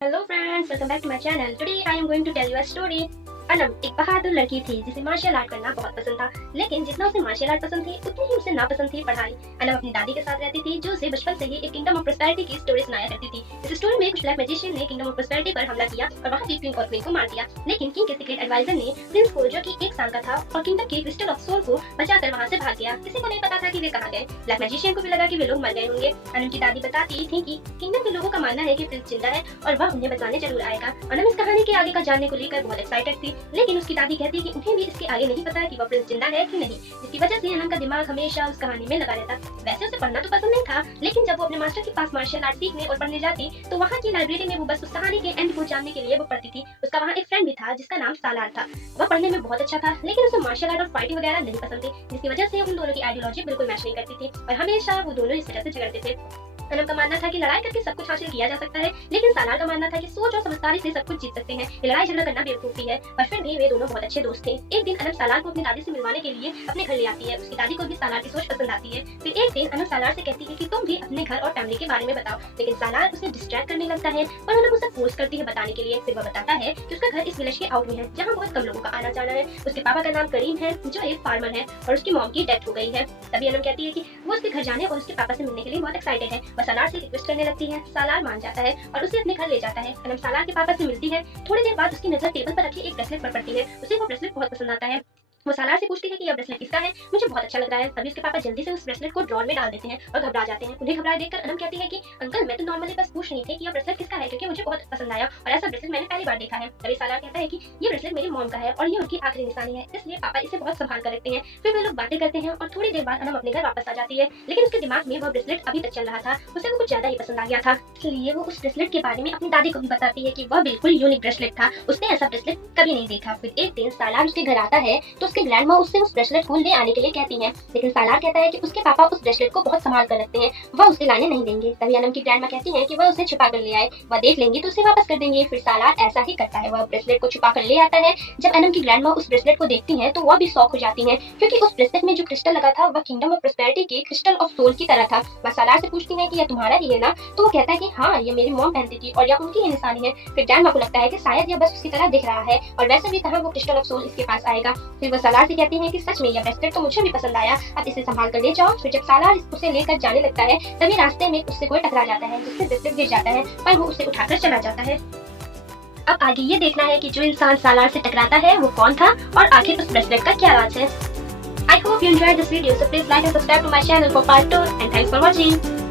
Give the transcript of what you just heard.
Hello friends, welcome back to my channel. Today I am going to tell you a story. Anam एक बहादुर लड़की थी जिसे martial art करना बहुत पसंद था, लेकिन जितना उसे मार्शल आर्ट पसंद थी उतनी ही उसे नापसंद थी पढ़ाई। अनम अपनी दादी के साथ रहती थी जो उसे बचपन से ही एक किंगडम ऑफ प्रॉस्पेरिटी की स्टोरी सुनाया करती थी। इस स्टोरी में कुछ ब्लैक मैजिशियन ने किंगडम ऑफ प्रॉस्पेरिटी पर हमला किया और वहाँ की किंग और क्वीन को मार दिया, लेकिन किंग के सीक्रेट एडवाइजर ने प्रिंस को, जो कि 1 साल का था और किंगडम के क्रिस्टल ऑफ सोल को बचाकर वहाँ से भाग गया। किसी को नहीं पता था कि वे कहाँ गए। ब्लैक मैजिशियन को भी लगा कि वे लोग मर गए होंगे। अनम की दादी बताती थी कि किंगडम के लोगों का मानना है कि प्रिंस जिंदा है और वह उन्हें बचाने जरूर आएगा। अनम इस कहानी के आगे का जानने को लेकर बहुत एक्साइटेड थी, लेकिन उसकी दादी कहती है कि उन्हें भी इसके आगे नहीं पता कि वह प्रिंस जिंदा है कि नहीं, जिसकी वजह से अनम का दिमाग हमेशा उस कहानी में लगा रहता। वैसे उसे पढ़ना तो पसंद नहीं था, लेकिन जब वो अपने मास्टर के पास मार्शल आर्ट सीखने और पढ़ने जाती तो वहाँ की लाइब्रेरी में वो बस उस कहानी के एंड को जानने के लिए वो पढ़ती थी। उसका वहाँ एक फ्रेंड भी था जिसका नाम सालार था। वह पढ़ने में बहुत अच्छा था, लेकिन उसे मार्शल आर्ट और फाइटिंग वगैरह नहीं पसंद थी, जिसकी वजह से उन दोनों की आइडियोलॉजी बिल्कुल मैच नहीं करती थी और हमेशा वो दोनों इस वजह से झगड़ते थे। अनम का मानना था कि लड़ाई करके सब कुछ हासिल किया जा सकता है, लेकिन सालार का मानना था कि सोच और समझदारी से सब कुछ जीत सकते हैं। ये लड़ाई झगड़ा करना बेवकूफी है, पर फिर भी वे दोनों बहुत अच्छे दोस्त थे। एक दिन अनम सालार को अपनी दादी से मिलवाने के लिए अपने घर ले आती है। उसकी दादी को भी सालार की सोच पसंद आती है। फिर एक दिन अनम सालार से कहती है कि तुम भी अपने घर और फैमिली के बारे में बताओ, लेकिन सालार उसे डिस्ट्रैक्ट करने लगता है, पर अनम उसे फोर्स करती है बताने के लिए। फिर वह बताता है कि उसका घर इस विलेज के आउट में है, जहाँ बहुत कम लोगों का आना जाना है। उसके पापा का नाम करीम है, जो एक फार्मर है, और उसकी मॉम की डेथ हो गई है। तभी अनम कहती है कि वो उसके घर जाने और उसके पापा से मिलने के लिए बहुत एक्साइटेड है। वह सालार से रिक्वेस्ट करने लगती है। सालार मान जाता है और उसे अपने घर ले जाता है। अनम सालार के पापा से मिलती है। थोड़ी देर बाद उसकी नजर टेबल पर रखी एक ब्रेसलेट पर पड़ती है। उसे वो ब्रेसलेट बहुत पसंद आता है। वो सालार से पूछती है कि यह ब्रेसलेट किसका है, मुझे बहुत अच्छा लग रहा है। तभी उसके पापा जल्दी से उस ब्रेसलेट को ड्रॉर में डाल देते हैं और घबरा जाते हैं। उन्हें घबराए देखकर अनम कहती है कि अंकल, मैं तो नॉर्मली बस पूछ रही थी कि यह ब्रेसलेट किसका है, क्योंकि मुझे बहुत पसंद आया और ऐसा ब्रेसलेट मैंने पहली बार देखा है। तभी सालार कहता है कि ये ब्रेसलेट मेरी मॉम का है और ये उनकी आखिरी निशानी है, इसलिए पापा इसे बहुत संभाल कर रखते हैं। फिर वे लोग बातें करते हैं और थोड़ी देर बाद अनम अपने घर वापस आ जाती है, लेकिन उसके दिमाग में वह ब्रेसलेट अभी तक चल रहा था। उसे वो कुछ ज्यादा ही पसंद आ गया था, इसलिए वो उस ब्रेसलेट के बारे में अपनी दादी को भी बताती है कि वह बिल्कुल यूनिक ब्रेसलेट था। उसने ऐसा ब्रेसलेट कभी नहीं देखा। फिर एक दिन सालार उसके घर आता है तो उसके ग्रैंड माँ उससे ब्रेसलेट को ले आने के लिए कहती हैं, लेकिन सालार कहता है कि उसके पापा उस ब्रेसलेट को बहुत संभाल कर रखते हैं, वह उसे लाने नहीं देंगे। तभी अनम की ग्रैंडमा कहती हैं कि वह उसे छुपा कर ले आए, वह देख लेंगी तो उसे वापस कर देंगे। फिर सालार ऐसा ही करता है, वह ब्रेसलेट को छुपा कर ले आता है। जब अनम की ग्रैंडमा उस ब्रेसलेट को देखती हैं तो वह भी शॉक हो जाती हैं, क्योंकि उस ब्रेसलेट में जो क्रिस्टल लगा था वह किंगडम ऑफ प्रॉस्पेरिटी के क्रिस्टल ऑफ सोल की तरह था। वह सालार से पूछती है कि यह तुम्हारा ही है ना, तो वो कहता है कि हाँ, ये मेरी मॉम पहनती थी और यह उनकी ही निशानी है। फिर ग्रैंडमा को लगता है कि शायद यह बस उसकी तरह दिख रहा है और वैसे भी कहाँ वो क्रिस्टल ऑफ सोल इसके पास आएगा। फिर वह सालार से कहती है कि सच में यह ब्रेसलेट तो मुझे भी पसंद आया, अब इसे संभाल कर ले जाओ। फिर जब सालार उसे लेकर जाने लगता है तभी रास्ते में उससे कोई टकरा जाता है, जिससे ब्रेसलेट गिर जाता है, पर वो उसे उठाकर चला जाता है। अब आगे ये देखना है कि जो इंसान सालार से टकराता है वो कौन था और आखिर उस ब्रेसलेट का क्या राज है। I hope you enjoyed this video, so please like and subscribe to my channel for part 2 and thanks for watching.